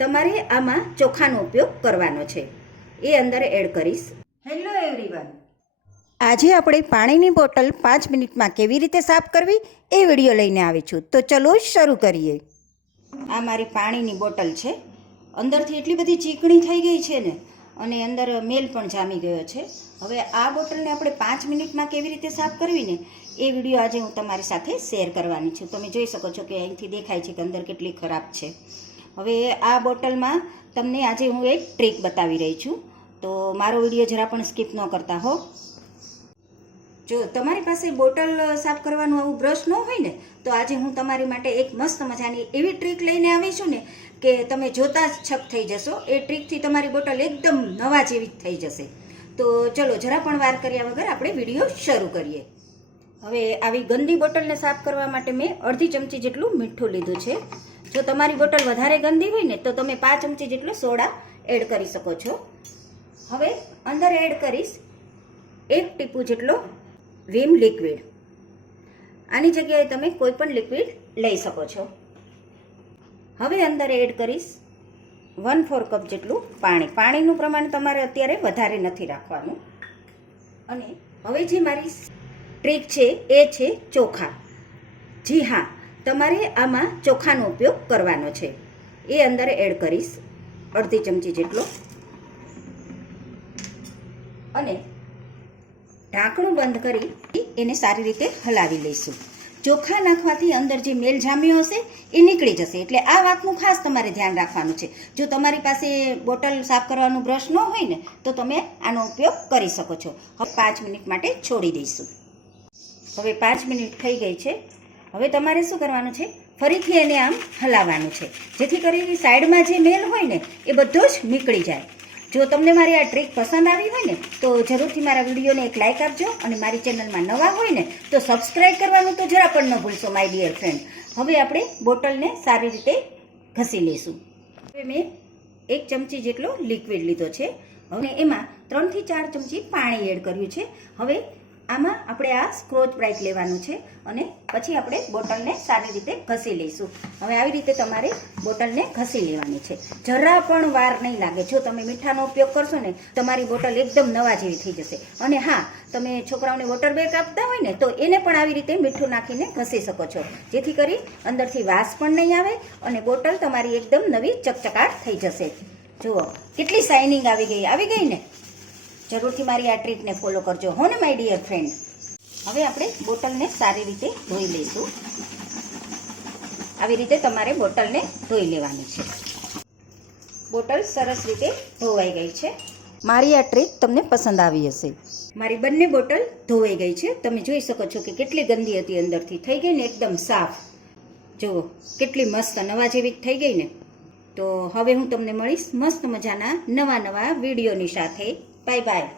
તમારે આમાં ચોખાનો ઉપયોગ કરવાનો છે, એ અંદર એડ કરીશ. હેલો એવરીવન, આજે આપણે પાણીની બોટલ 5 મિનિટમાં કેવી રીતે સાફ કરવી એ વિડીયો લઈને આવી છું. તો ચલો શરૂ કરીએ. આ મારી પાણીની બોટલ છે. અંદરથી એટલી બધી ચીકણી થઈ ગઈ છે ને, અને અંદર મેલ પણ જામી ગયો છે. હવે આ બોટલને આપણે 5 મિનિટમાં કેવી રીતે સાફ કરવી ને એ વિડીયો આજે હું તમારી સાથે શેર કરવાની છું. તમે જોઈ શકો છો કે અહીંથી દેખાય છે કે અંદર કેટલી ખરાબ છે. હવે આ બોટલમાં તમને આજે હું એક ટ્રીક બતાવી રહી છું, તો મારો વિડીયો જરા પણ સ્કીપ ન કરતા હો. જો તમારી પાસે બોટલ સાફ કરવાનું આવું બ્રશ ન હોય ને, તો આજે હું તમારી માટે એક મસ્ત મજાની એવી ટ્રીક લઈને આવી છું ને કે તમે જોતા જ છક થઈ જશો. એ ટ્રીકથી તમારી બોટલ એકદમ નવા જેવી થઈ જશે. તો ચલો જરા પણ વાર કર્યા વગર આપણે વિડીયો શરૂ કરીએ. હવે આવી ગંદી બોટલને સાફ કરવા માટે મેં અડધી ચમચી જેટલું મીઠું લીધું છે. જો તમારી બોટલ વધારે ગંદી હોય ને તો તમે 5 ચમચી જેટલો સોડા એડ કરી શકો છો. હવે અંદર એડ કરીશ 1 ટીપું જેટલો વિમ લિક્વિડ. આની જગ્યાએ તમે કોઈ પણ લિક્વિડ લઈ શકો છો. હવે અંદર એડ કરીશ 1/4 કપ જેટલું પાણી. પાણીનું પ્રમાણ તમારે અત્યારે વધારે નથી રાખવાનું. અને હવે જે મારી ટ્રીક છે એ છે ચોખા. જી હા, તમારે આમાં ચોખાનો ઉપયોગ કરવાનો છે. એ અંદર એડ કરીશ અડધી ચમચી જેટલો, અને ઢાંકણું બંધ કરી એને સારી રીતે હલાવી લઈશું. ચોખા નાખવાથી અંદર જે મેલ જામ્યો હશે એ નીકળી જશે, એટલે આ વાતનું ખાસ તમારે ધ્યાન રાખવાનું છે. જો તમારી પાસે બોટલ સાફ કરવાનું બ્રશ ન હોય ને તો તમે આનો ઉપયોગ કરી શકો છો. હવે 5 મિનિટ માટે છોડી દઈશું. હવે 5 મિનિટ થઈ ગઈ છે. હવે તમારે શું કરવાનું છે, ફરીથી એને આમ હલાવવાનું છે, જેથી કરીને સાઈડમાં જે મેલ હોય ને એ બધો જ નીકળી જાય. જો તમને મારી આ ટ્રીક પસંદ આવી હોય ને તો જરૂરથી મારા વિડીયોને એક લાઇક આપજો, અને મારી ચેનલમાં નવા હોય ને તો સબસ્ક્રાઈબ કરવાનું તો જરા પણ ન ભૂલશો માય ડિયર ફ્રેન્ડ. હવે આપણે બોટલને સારી રીતે ઘસી લઈશું. હવે મેં 1 ચમચી જેટલો લિક્વિડ લીધો છે, હવે એમાં 3 થી 4 ચમચી પાણી એડ કર્યું છે. હવે આમાં આપણે આ સ્ક્રોચ બ્રાઇટ લેવાનું છે, અને પછી આપણે બોટલને સારી રીતે ઘસી લઈશું. હવે આવી રીતે તમારે બોટલને ઘસી લેવાની છે, જરા પણ વાર નહીં લાગે. જો તમે મીઠાનો ઉપયોગ કરશો ને તમારી બોટલ એકદમ નવા જેવી થઈ જશે. અને હા, તમે છોકરાઓને વોટર બેગ આપતા હોય ને તો એને પણ આવી રીતે મીઠું નાખીને ઘસી શકો છો, જેથી કરી અંદરથી વાસ પણ નહીં આવે અને બોટલ તમારી એકદમ નવી ચકચકાટ થઈ જશે. જુઓ કેટલી શાઇનિંગ આવી ગઈ ને. જરૂરથી મારી આ ટ્રીકને ફોલો કરજો હો ને માય ડિયર ફ્રેન્ડ. હવે આપણે બોટલને સારી રીતે ધોઈ લઈશું. આવી રીતે તમારે બોટલને ધોઈ લેવાની છે. બોટલ સરસ રીતે ધોવાઈ ગઈ છે. મારી આ ટ્રીક તમને પસંદ આવી હશે. મારી બંને બોટલ ધોવાઈ ગઈ છે. તમે જોઈ શકો છો કે કેટલી ગંદી હતી, અંદરથી થઈ ગઈ ને એકદમ સાફ. જુઓ કેટલી મસ્ત નવા જેવી થઈ ગઈ ને. તો હવે હું તમને મળીશ મસ્ત મજાના નવા વિડીયોની સાથે. Bye bye.